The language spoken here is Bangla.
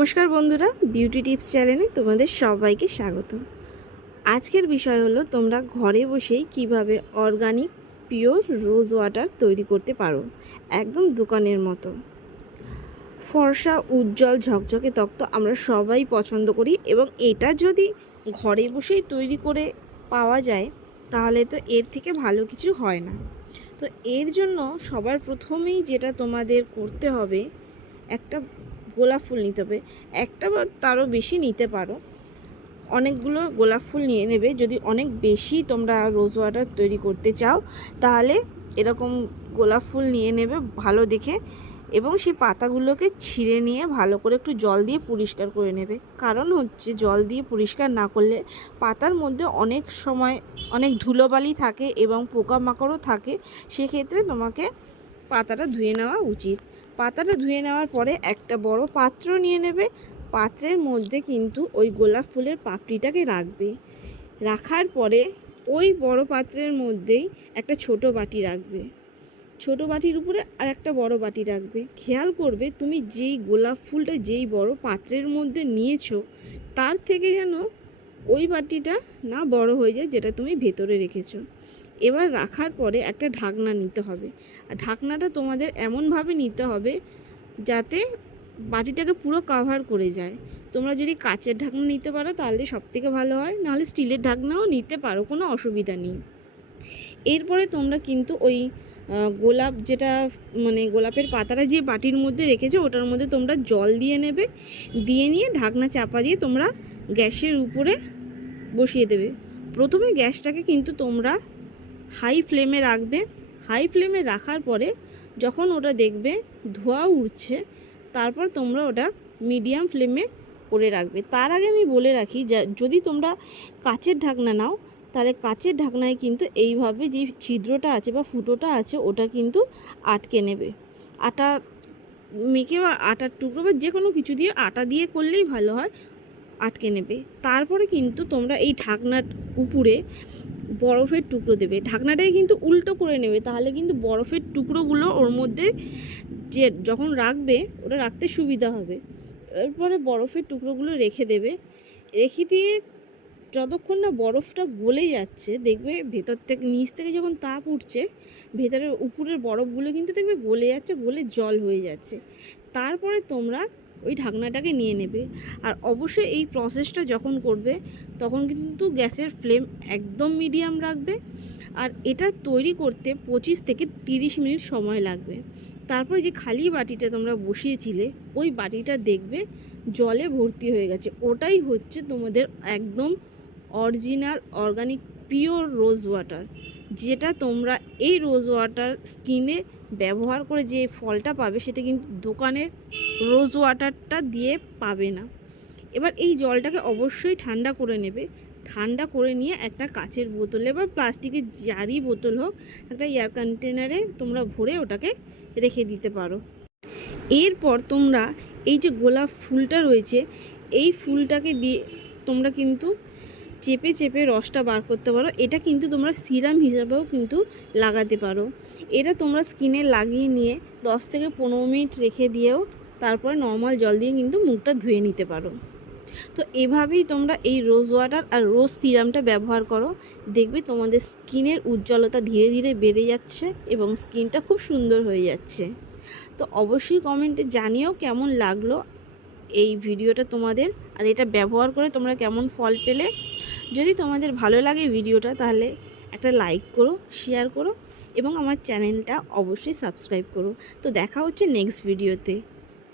নমস্কার বন্ধুরা, বিউটি টিপস চ্যানেলে তোমাদের সবাইকে স্বাগত। আজকের বিষয় হলো তোমরা ঘরে বসেই কিভাবে অর্গানিক পিওর রোজ ওয়াটার তৈরি করতে পারো, একদম দোকানের মতো। ফর্সা উজ্জ্বল ঝকঝকে ত্বক তো আমরা সবাই পছন্দ করি, এবং এটা যদি ঘরে বসেই তৈরি করে পাওয়া যায় তাহলে তো এর থেকে ভালো কিছু হয় না। তো এর জন্য সবার প্রথমেই যেটা তোমাদের করতে হবে, একটা গোলাপ ফুল নিতে হবে। একটা বা তারও বেশি নিতে পারো, অনেকগুলো গোলাপ ফুল নিয়ে নেবে। যদি অনেক বেশি তোমরা রোজ ওয়াটার তৈরি করতে চাও তাহলে এরকম গোলাপ ফুল নিয়ে নেবে ভালো দেখে, এবং সেই পাতাগুলোকে ছিঁড়ে নিয়ে ভালো করে একটু জল দিয়ে পরিষ্কার করে নেবে। কারণ হচ্ছে জল দিয়ে পরিষ্কার না করলে পাতার মধ্যে অনেক সময় অনেক ধুলোবালি থাকে এবং পোকামাকড়ও থাকে, সেক্ষেত্রে তোমাকে পাতাটা ধুয়ে নেওয়া উচিত। পাতাটা ধুয়ে নেওয়ার পরে একটা বড় পাত্র নিয়ে নেবে। পাত্রের মধ্যে কিন্তু ওই গোলাপ ফুলের পাপড়িটাকে রাখবে। রাখার পরে ওই বড় পাত্রের মধ্যেই একটা ছোট বাটি রাখবে। ছোট বাটির উপরে আর একটা বড় বাটি রাখবে। খেয়াল করবে তুমি যেই গোলাপ ফুলটা যেই বড় পাত্রের মধ্যে নিয়েছো তার থেকে যেন ওই বাটিটা না বড় হয়ে যায় যেটা তুমি ভেতরে রেখেছো। এবার রাখার পরে একটা ঢাকনা নিতে হবে, আর ঢাকনাটা তোমাদের এমনভাবে নিতে হবে যাতে বাটিটাকে পুরো কভার করে যায়। তোমরা যদি কাচের ঢাকনা নিতে পারো তাহলে সবথেকে ভালো হয়, নাহলে স্টিলের ঢাকনাও নিতে পারো, কোনো অসুবিধা নেই। এরপরে তোমরা কিন্তু ওই গোলাপ যেটা মানে গোলাপের পাতাটা যে বাটির মধ্যে রেখেছো ওটার মধ্যে তোমরা জল দিয়ে নেবে। দিয়ে নিয়ে ঢাকনা চাপা দিয়ে তোমরা গ্যাসের উপরে বসিয়ে দেবে। প্রথমে গ্যাসটাকে কিন্তু তোমরা হাই ফ্লেমে রাখবে। হাই ফ্লেমে রাখার পরে যখন ওটা দেখবে ধোঁয়া উঠছে, তারপর তোমরা ওটা মিডিয়াম ফ্লেমে করে রাখবে। তার আগে আমি বলে রাখি, যদি তোমরা কাচের ঢাকনা নাও তাহলে কাচের ঢাকনায় কিন্তু এইভাবে যে ছিদ্রটা আছে বা ফুটোটা আছে ওটা কিন্তু আটকে নেবে। আটা মেখে বা আটার টুকরো বা যে কোনো কিছু দিয়ে আটা দিয়ে করলেই ভালো হয়, আটকে নেবে। তারপরে কিন্তু তোমরা এই ঢাকনার উপরে বরফের টুকরো দেবে। ঢাকনাটাই কিন্তু উল্টো করে নেবে, তাহলে কিন্তু বরফের টুকরোগুলো ওর মধ্যে যে যখন রাখবে ওটা রাখতে সুবিধা হবে। এরপরে বরফের টুকরোগুলো রেখে দেবে। রেখে দিয়ে যতক্ষণ না বরফটা গলে যাচ্ছে, দেখবে ভেতর থেকে নিচ থেকে যখন তাপ উঠছে ভেতরের উপরের বরফগুলো কিন্তু দেখবে গলে যাচ্ছে, গলে জল হয়ে যাচ্ছে। তারপরে তোমরা ওই ঢাকনাটাকে নিয়ে নেবে। আর অবশ্যই এই প্রসেসটা যখন করবে তখন কিন্তু গ্যাসের ফ্লেম একদম মিডিয়াম রাখবে। আর এটা তৈরি করতে 25 থেকে 30 মিনিট সময় লাগবে। তারপরে যে খালি বাটিটা তোমরা বসিয়েছিলে ওই বাটিটা দেখবে জলে ভর্তি হয়ে গেছে। ওটাই হচ্ছে তোমাদের একদম original organic pure rose water, যেটা তোমরা এই রোজ ওয়াটার স্কিনে ব্যবহার করে যে ফলটা পাবে সেটা কিন্তু দোকানের রোজ ওয়াটারটা দিয়ে পাবে না। এবার এই জলটাকে অবশ্যই ঠান্ডা করে নেবে। ঠান্ডা করে নিয়ে একটা কাচের বোতলে বা প্লাস্টিকের জারি বোতল হোক, একটা এয়ার কন্টেনারে তোমরা ভরে ওটাকে রেখে দিতে পারো। এরপর তোমরা এই যে গোলাপ ফুলটা রয়েছে এই ফুলটাকে দিয়ে তোমরা কিন্তু চেপে চেপে রসটা বার করতে পারো। এটা কিন্তু তোমরা সিরাম হিসাবেও কিন্তু লাগাতে পারো। এটা তোমরা স্কিনে লাগিয়ে নিয়ে 10 থেকে 15 মিনিট রেখে দিয়েও তারপর নর্মাল জল দিয়ে কিন্তু মুখটা ধুয়ে নিতে পারো। তো এভাবেই তোমরা এই রোজ ওয়াটার আর রোজ সিরামটা ব্যবহার করো, দেখবে তোমাদের স্কিনের উজ্জ্বলতা ধীরে ধীরে বেড়ে যাচ্ছে এবং স্কিনটা খুব সুন্দর হয়ে যাচ্ছে। তো অবশ্যই কমেন্টে জানিও কেমন লাগলো এই ভিডিওটা তোমাদের, আর এটা ব্যবহার করে তোমরা কেমন ফল পেলে। যদি তোমাদের ভালো লাগে ভিডিওটা তাহলে একটা লাইক করো, শেয়ার করো এবং আমার চ্যানেলটা অবশ্যই সাবস্ক্রাইব করো। তো দেখা হচ্ছে নেক্সট ভিডিওতে।